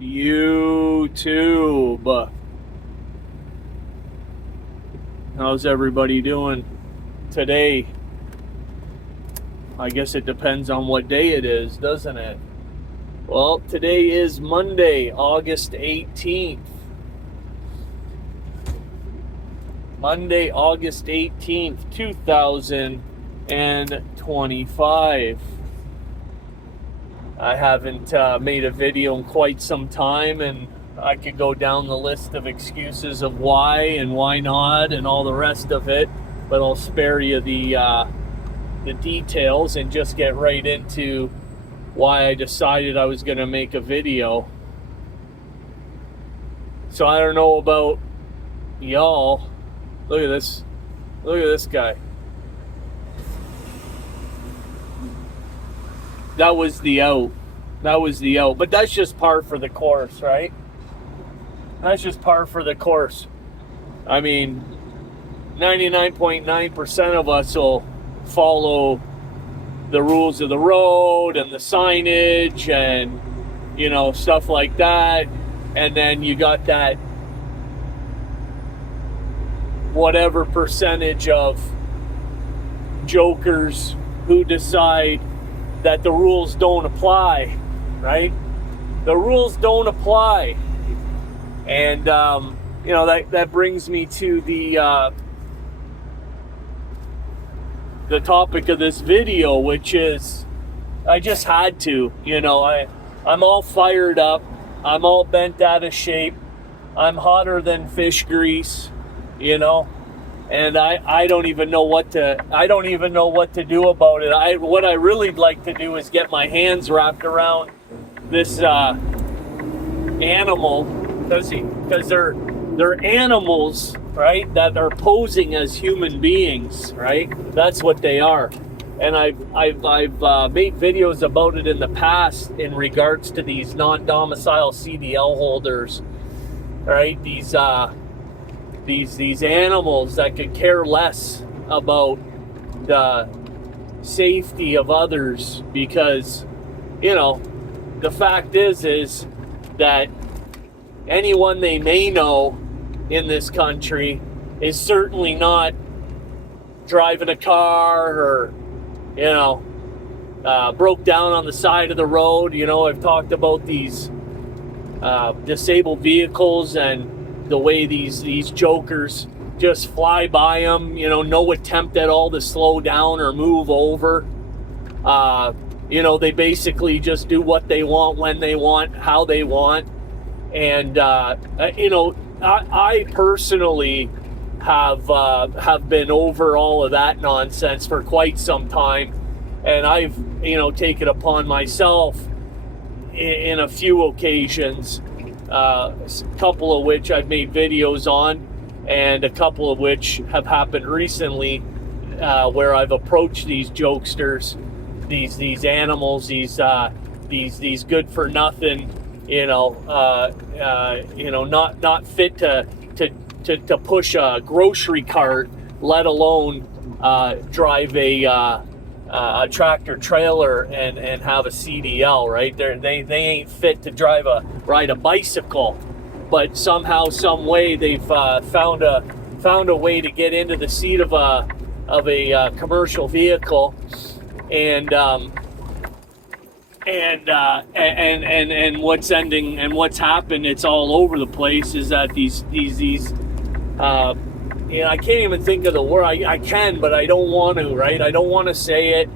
YouTube. How's everybody doing today? I guess it depends on what day it is, doesn't it? Well, today is Monday, August 18th. Monday, August 18th, 2025. I haven't made a video in quite some time, and I could go down the list of excuses of why and why not and all the rest of it, but I'll spare you the details and just get right into why I decided I was going to make a video. So I don't know about y'all. Look at this. Look at this guy. That was the out. That was the out. But that's just par for the course, right? That's just par for the course. I mean, 99.9% of us will follow the rules of the road and the signage and, you know, stuff like that. And then you got that whatever percentage of jokers who decide that the rules don't apply, right? The rules don't apply. And, you know, that brings me to the topic of this video, which is, I just had to, you know, I'm all fired up. I'm all bent out of shape. I'm hotter than fish grease, you know, and I don't even know what to do about it. What I really like to do is get my hands wrapped around this animal, because they're animals, right, that are posing as human beings, right? That's what they are. And I've made videos about it in the past in regards to these non-domicile CDL holders, right? These animals that could care less about the safety of others, because, you know, the fact is that anyone they may know in this country is certainly not driving a car or, you know, broke down on the side of the road. You know, I've talked about these disabled vehicles and the way these jokers just fly by them, you know, no attempt at all to slow down or move over. You know, they basically just do what they want, when they want, how they want. And, you know, I personally have been over all of that nonsense for quite some time. And I've, you know, taken upon myself in a few occasions, a couple of which I've made videos on, and a couple of which have happened recently, where I've approached these jokesters, these animals, these good for nothing, you know, not fit to push a grocery cart, let alone drive a tractor trailer and have a CDL, right? They ain't fit to ride a bicycle, but somehow, some way, they've found a way to get into the seat of a commercial vehicle, and what's happened, it's all over the place, is that these you know, I can't even think of the word. I can, but I don't want to, right? I don't want to say it.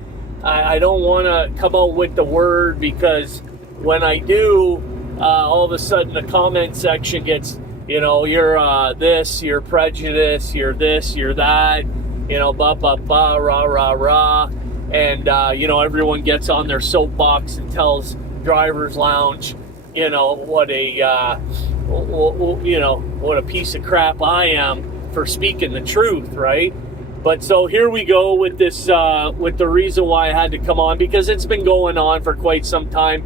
I don't want to come out with the word, because when I do, all of a sudden the comment section gets, you know, you're this, you're prejudiced, you're this, you're that, you know, rah, rah, rah. And, you know, everyone gets on their soapbox and tells Driver's Lounge, you know, what a piece of crap I am for speaking the truth, right? But so here we go with this, with the reason why I had to come on, because it's been going on for quite some time.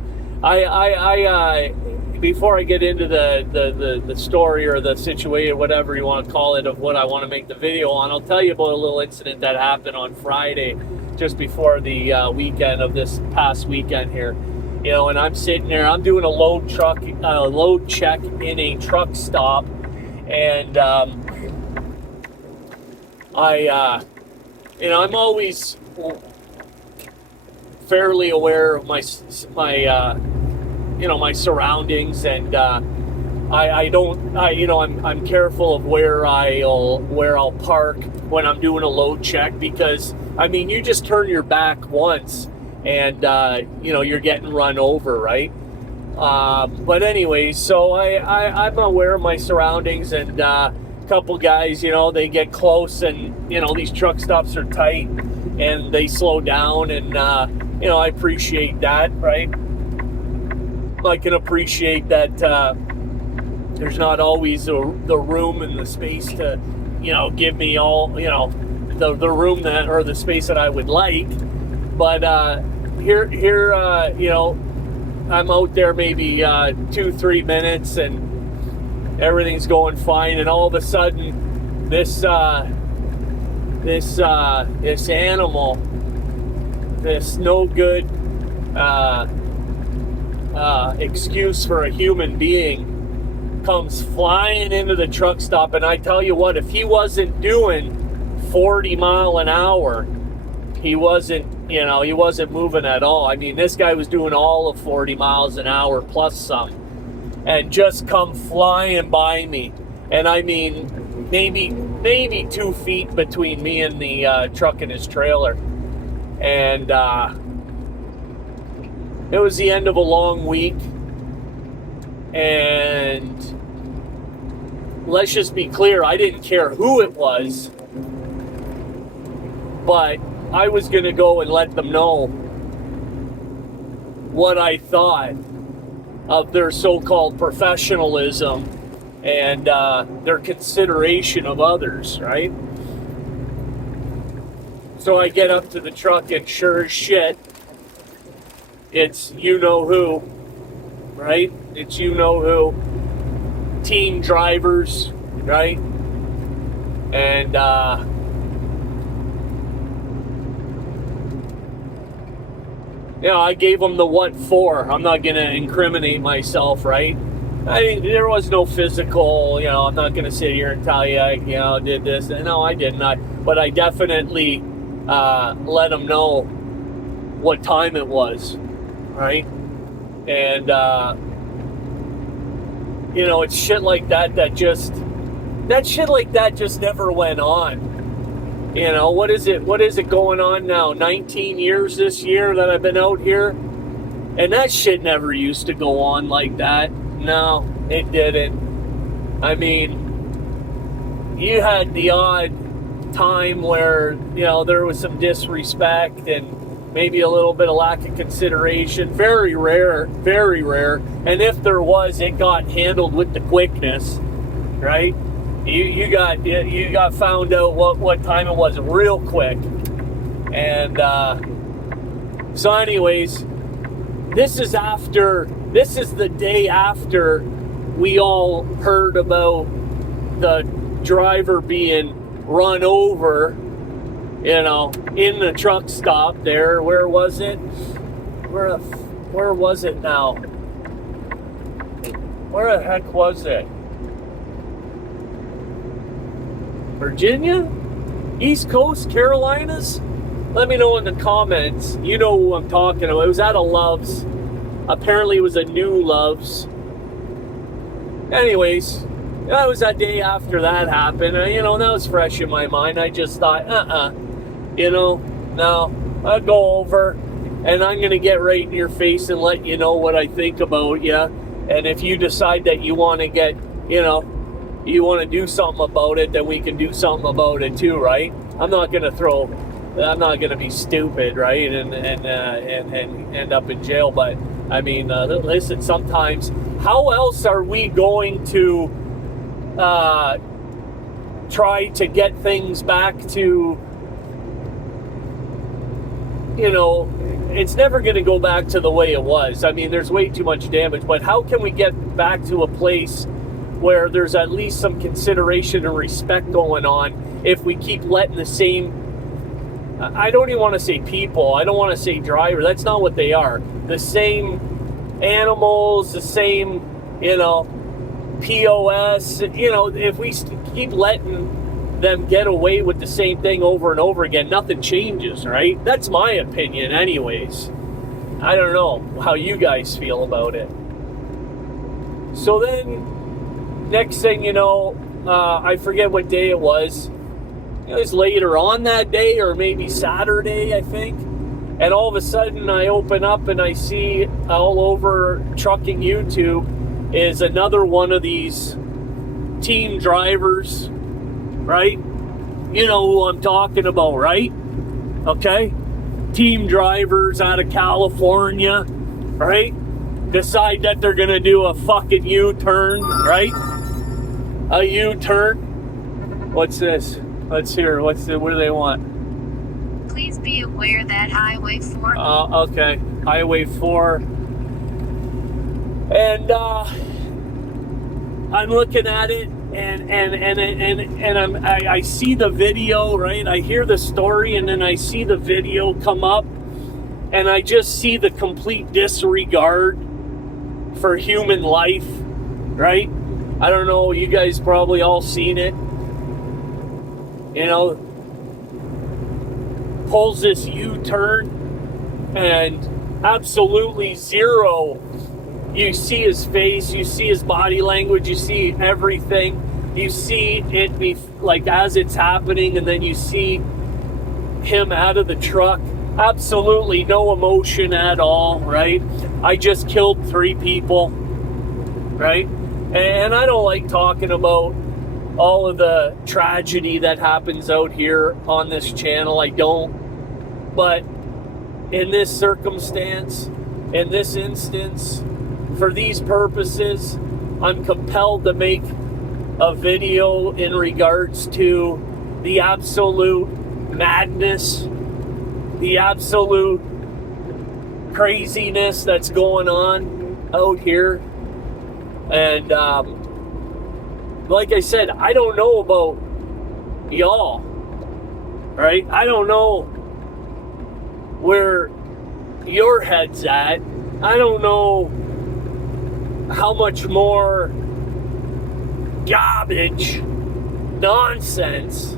Before I get into the story or the situation, whatever you want to call it, of what I want to make the video on, I'll tell you about a little incident that happened on Friday, just before the weekend of this past weekend here. you know, and I'm sitting there, I'm doing a load check in a truck stop, and you know, I'm always fairly aware of my you know, my surroundings, and I'm careful of where I'll park when I'm doing a load check, because I mean, you just turn your back once and you know, you're getting run over, right? But anyways, so I'm aware of my surroundings, and a couple guys, you know, they get close, and you know, these truck stops are tight and they slow down, and you know, I appreciate that, right? I can appreciate that there's not always the room and the space to, you know, give me all, you know, the room that, or the space that I would like. But here, you know, I'm out there maybe 2-3 minutes, and everything's going fine, and all of a sudden, this animal, this no good excuse for a human being, comes flying into the truck stop. And I tell you what, if he wasn't doing 40 mile an hour, he wasn't moving at all. I mean, this guy was doing all of 40 miles an hour plus some, and just come flying by me. And I mean, maybe 2 feet between me and the truck and his trailer. And it was the end of a long week, and let's just be clear, I didn't care who it was, but I was going to go and let them know what I thought of their so-called professionalism and their consideration of others, right? So I get up to the truck, and sure as shit, it's you-know-who, right? It's you-know-who. Team drivers, right? And you know, I gave them the what for. I'm not going to incriminate myself, right? There was no physical, you know, I'm not going to sit here and tell you, you know, did this. No, I didn't. But I definitely let them know what time it was, right? And, you know, it's shit like that just never went on. You know, what is it going on now? 19 years this year that I've been out here, and that shit never used to go on like that. No, it didn't. I mean, you had the odd time where, you know, there was some disrespect and maybe a little bit of lack of consideration. Very rare. And if there was, it got handled with the quickness, right? You got found out what time it was real quick. And so anyways, this is the day after we all heard about the driver being run over, you know, in the truck stop there. Where was it? Where was it now? Where the heck was it? Virginia? East Coast? Carolinas? Let me know in the comments. You know who I'm talking about. It was at a Love's. Apparently it was a new Love's. Anyways, that was that day after that happened. You know, that was fresh in my mind. I just thought, you know, no, I'll go over and I'm going to get right in your face and let you know what I think about you. And if you decide that you want to get, you know, you want to do something about it, then we can do something about it too, right? I'm not going to be stupid, right? And end up in jail. But I mean, listen, sometimes, how else are we going to try to get things back to, you know, it's never going to go back to the way it was. I mean, there's way too much damage, but how can we get back to a place where there's at least some consideration and respect going on if we keep letting the same, I don't even want to say people, I don't want to say driver, that's not what they are, the same animals, the same, POS. If we keep letting them get away with the same thing over and over again, nothing changes, right? That's my opinion anyways. I don't know how you guys feel about it. So then, next thing you know, I forget what day it was. It was later on that day, or maybe Saturday, I think. And all of a sudden, I open up and I see all over trucking YouTube is another one of these team drivers, right? You know who I'm talking about, right? Okay? Team drivers out of California, right? Decide that they're gonna do a fucking U-turn, right? A U-turn. What's this? Let's hear. What do they want? Please be aware that Highway 4. Okay. Highway 4. And I'm looking at it, and I see the video, right? I hear the story, and then I see the video come up, and I just see the complete disregard for human life, right? I don't know, you guys probably all seen it. Pulls this U-turn, and absolutely zero. You see his face, you see his body language, you see everything. You see it be like as it's happening, and then you see him out of the truck. Absolutely no emotion at all, right? I just killed 3 people, right? And I don't like talking about all of the tragedy that happens out here on this channel. I don't. But in this circumstance, in this instance, for these purposes, I'm compelled to make a video in regards to the absolute madness, the absolute craziness that's going on out here. And like I said, I don't know about y'all, right? I don't know where your head's at. I don't know how much more garbage, nonsense,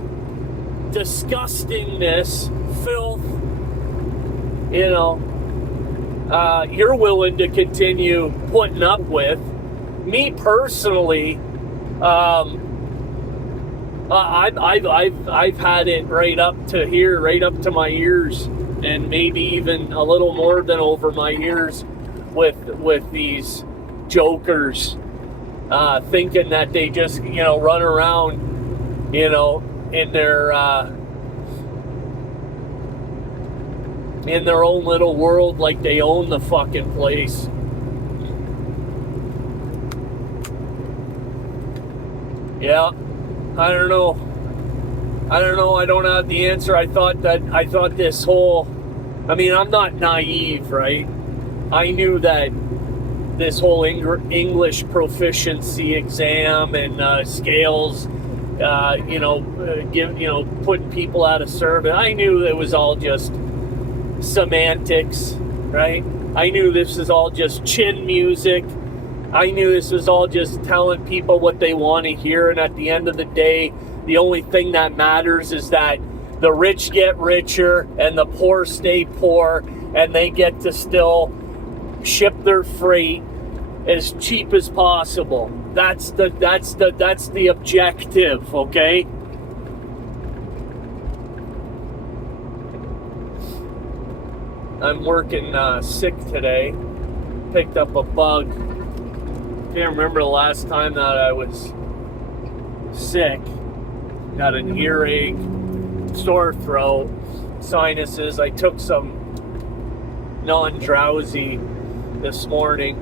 disgustingness, filth, you're willing to continue putting up with. Me personally, I've had it right up to here, right up to my ears, and maybe even a little more than over my ears with these jokers, thinking that they just run around in their own little world like they own the fucking place. Yeah, I don't know. I don't have the answer. I thought this whole, I'm not naive, right? I knew that this whole English proficiency exam and scales, putting people out of service. I knew it was all just semantics, right? I knew this is all just chin music. I knew this was all just telling people what they want to hear, and at the end of the day, the only thing that matters is that the rich get richer and the poor stay poor, and they get to still ship their freight as cheap as possible. That's the objective, okay? I'm working sick today. Picked up a bug. Can't remember the last time that I was sick. Got an earache, sore throat, sinuses. I took some non-drowsy this morning.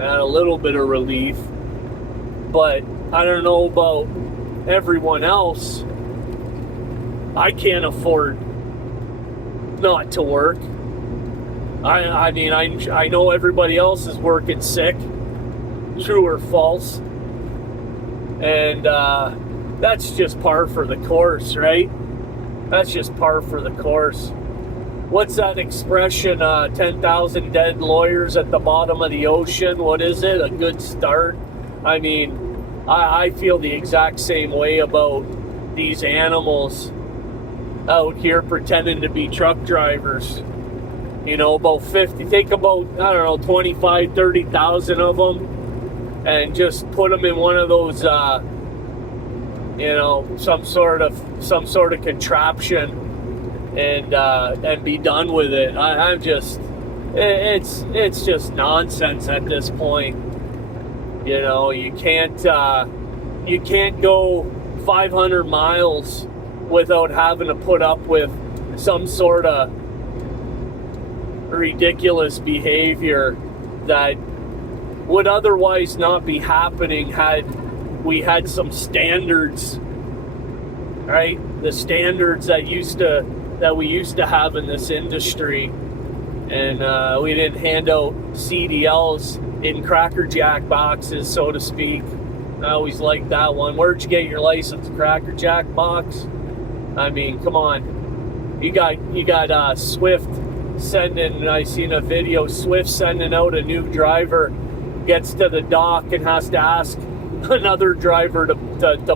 I had a little bit of relief, but I don't know about everyone else. I can't afford not to work. I know everybody else is working sick. True or false? And that's just par for the course, right? That's just par for the course. what's that expression? 10,000 dead lawyers at the bottom of the ocean. What is it? A good start. I mean, I feel the exact same way about these animals out here pretending to be truck drivers. You know, about 50, take about, I don't know, 25, 30,000 of them and just put them in one of those, you know, some sort of contraption and be done with it. I'm just, it's just nonsense at this point. You know, you can't go 500 miles without having to put up with some sort of ridiculous behavior that would otherwise not be happening had we had some standards, right? The standards that we used to have in this industry, and we didn't hand out CDLs in Cracker Jack boxes, so to speak. I always liked that one. Where'd you get your license? Cracker Jack box? I mean, come on. You got Swift sending. I seen a video. Swift sending out a new driver, gets to the dock and has to ask another driver to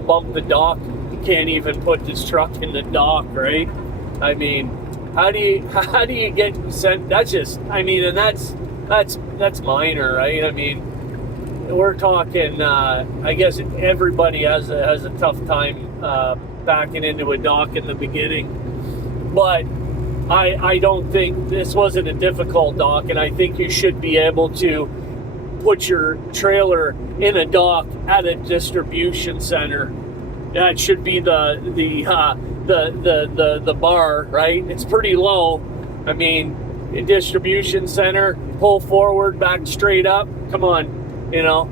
bump the dock. He can't even put his truck in the dock, right? I mean, how do you get sent? That's just, I mean, and that's minor, right? I mean, we're talking. I guess everybody has a tough time backing into a dock in the beginning, but I don't think this wasn't a difficult dock, and I think you should be able to put your trailer in a dock at a distribution center. That should be the bar, right? It's pretty low. I mean, a distribution center, pull forward, back straight up. Come on, you know,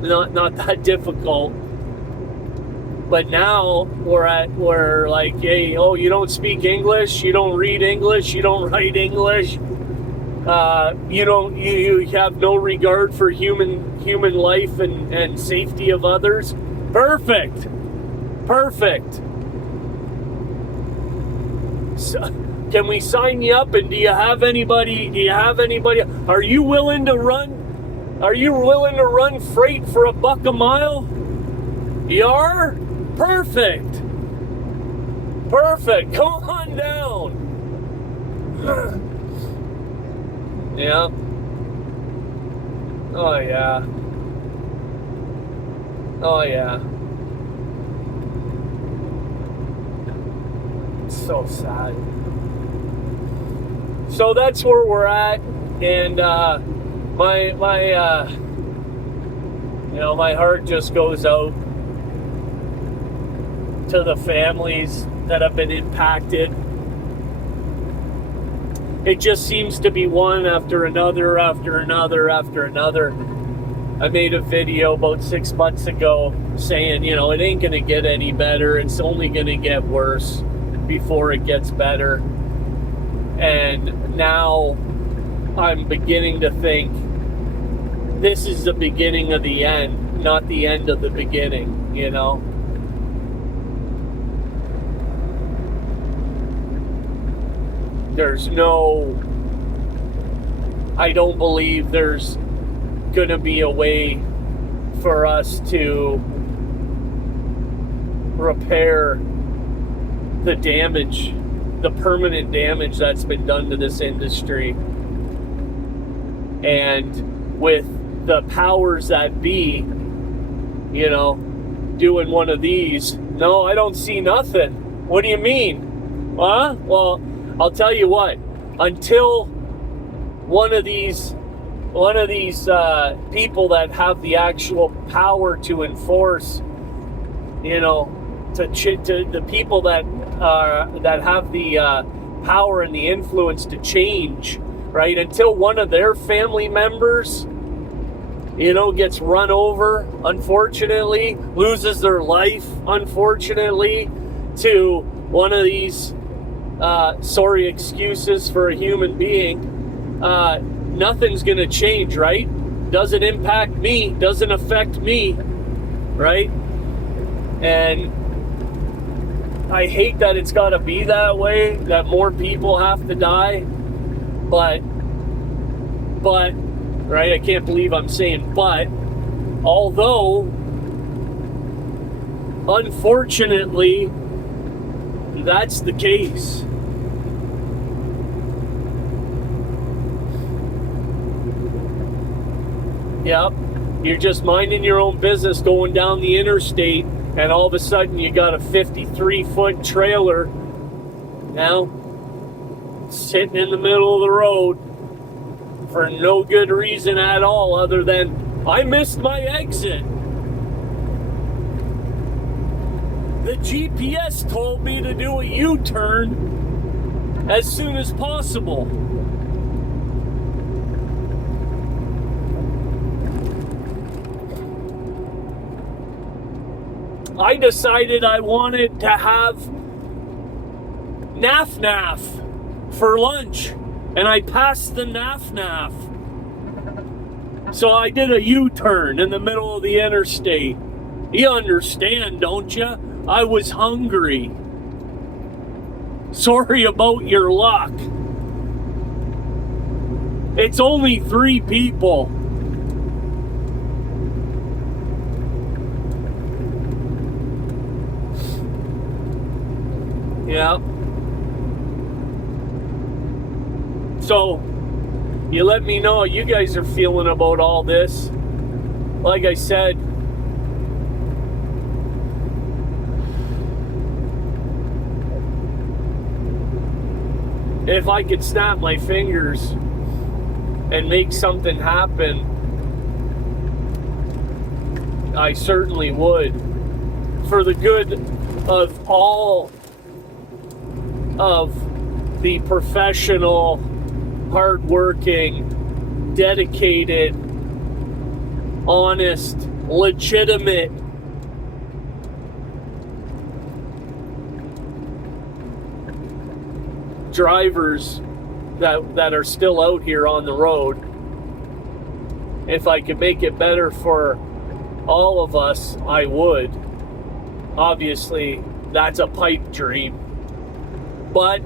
not that difficult. But now we're like, hey, oh, you don't speak English, you don't read English, you don't write English, you have no regard for human life and safety of others. Perfect. So, can we sign you up? And do you have anybody? Are you willing to run freight for $1 a mile? You are? Perfect. Come on down. Yeah. Oh yeah. It's so sad. So that's where we're at, and my heart just goes out to the families that have been impacted. It just seems to be one after another. I made a video about 6 months ago saying, you know, it ain't gonna get any better. It's only gonna get worse before it gets better. And now I'm beginning to think this is the beginning of the end, not the end of the beginning, you know? I don't believe there's going to be a way for us to repair the damage, the permanent damage that's been done to this industry. And with the powers that be, you know, doing one of these, no, I don't see nothing. What do you mean? Huh? Well, I'll tell you what, until one of these people that have the actual power to enforce, you know, to the people that have the power and the influence to change, right? Until one of their family members, you know, gets run over, unfortunately, loses their life, unfortunately, to one of these sorry excuses for a human being, nothing's gonna change, right? Doesn't impact me, doesn't affect me, right? And I hate that it's got to be that way, that more people have to die. But, right, I can't believe I'm saying but, although, unfortunately, that's the case. Yep, you're just minding your own business going down the interstate, and all of a sudden you got a 53-foot trailer now sitting in the middle of the road for no good reason at all other than I missed my exit. The GPS told me to do a U-turn as soon as possible. I decided I wanted to have naf for lunch, and I passed the naf. So I did a U-turn in the middle of the interstate. You understand, don't you? I was hungry. Sorry about your luck. It's only 3 people. Yeah. So, you let me know how you guys are feeling about all this. Like I said, if I could snap my fingers and make something happen, I certainly would. For the good of all of the professional, hardworking, dedicated, honest, legitimate drivers that are still out here on the road. If I could make it better for all of us, I would. Obviously, that's a pipe dream. But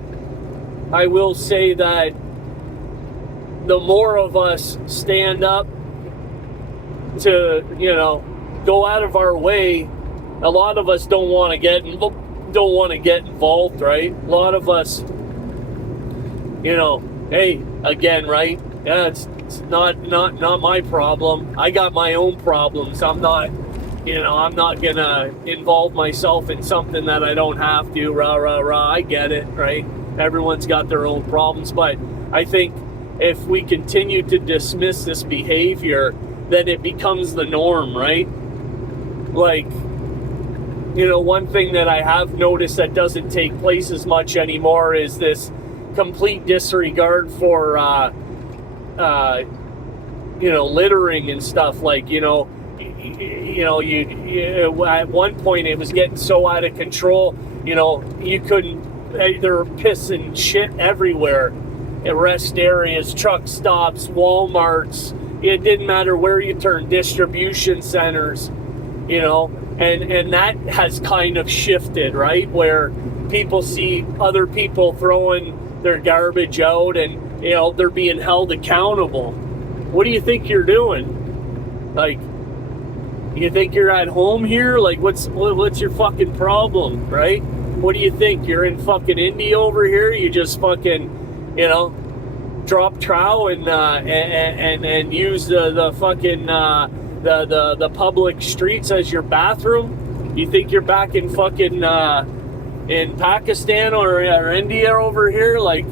I will say that the more of us stand up to, go out of our way, a lot of us don't want to get involved, right? A lot of us, hey, again, right? Yeah, it's not my problem. I got my own problems. I'm not gonna involve myself in something that I don't have to. Rah, rah, rah. I get it, right? Everyone's got their own problems, but I think if we continue to dismiss this behavior, then it becomes the norm, right? Like, one thing that I have noticed that doesn't take place as much anymore is this complete disregard for, littering and stuff. Like, you at one point it was getting so out of control, you couldn't, there were piss and shit everywhere at rest areas, truck stops, Walmarts. It didn't matter where you turned, distribution centers, and that has kind of shifted, right? Where people see other people throwing their garbage out and, they're being held accountable. What do you think you're doing? Like, you think you're at home here? Like, what's your fucking problem, right? What do you think? You're in fucking India over here? You just fucking, drop trow and use the fucking the public streets as your bathroom? You think you're back in fucking in Pakistan or India over here? Like,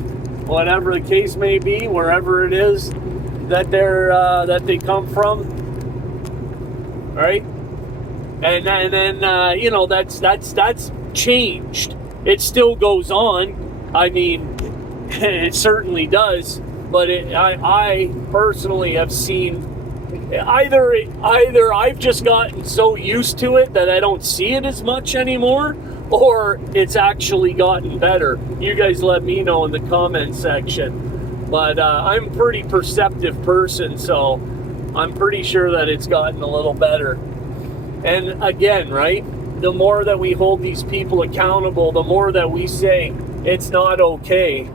whatever the case may be, wherever it is that they come from. Right? And then that's changed. It still goes on. I mean, it certainly does. But I personally have seen either I've just gotten so used to it that I don't see it as much anymore, or it's actually gotten better. You guys let me know in the comment section. But I'm a pretty perceptive person, so I'm pretty sure that it's gotten a little better. And again, right? the more that we hold these people accountable, the more that we say it's not okay,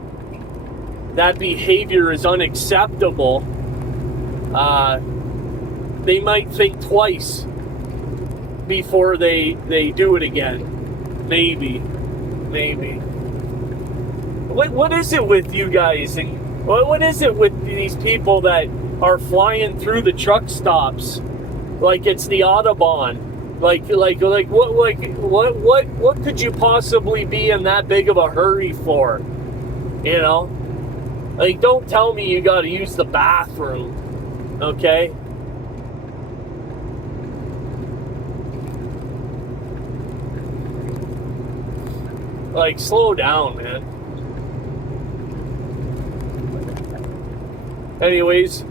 that behavior is unacceptable, they might think twice before they do it again. Maybe. What is it with you guys? And what is it with these people that are flying through the truck stops like it's the Autobahn? What could you possibly be in that big of a hurry for? You know? Like, don't tell me you got to use the bathroom, okay? Like, slow down, man. Anyways,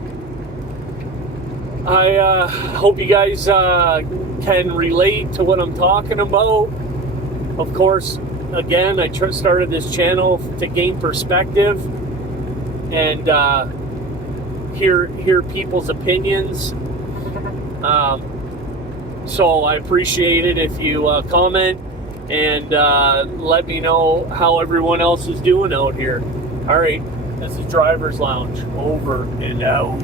I hope you guys can relate to what I'm talking about. Of course, again, I started this channel to gain perspective and hear people's opinions. So I appreciate it if you comment and let me know how everyone else is doing out here. All right, this is Driver's Lounge, over and out.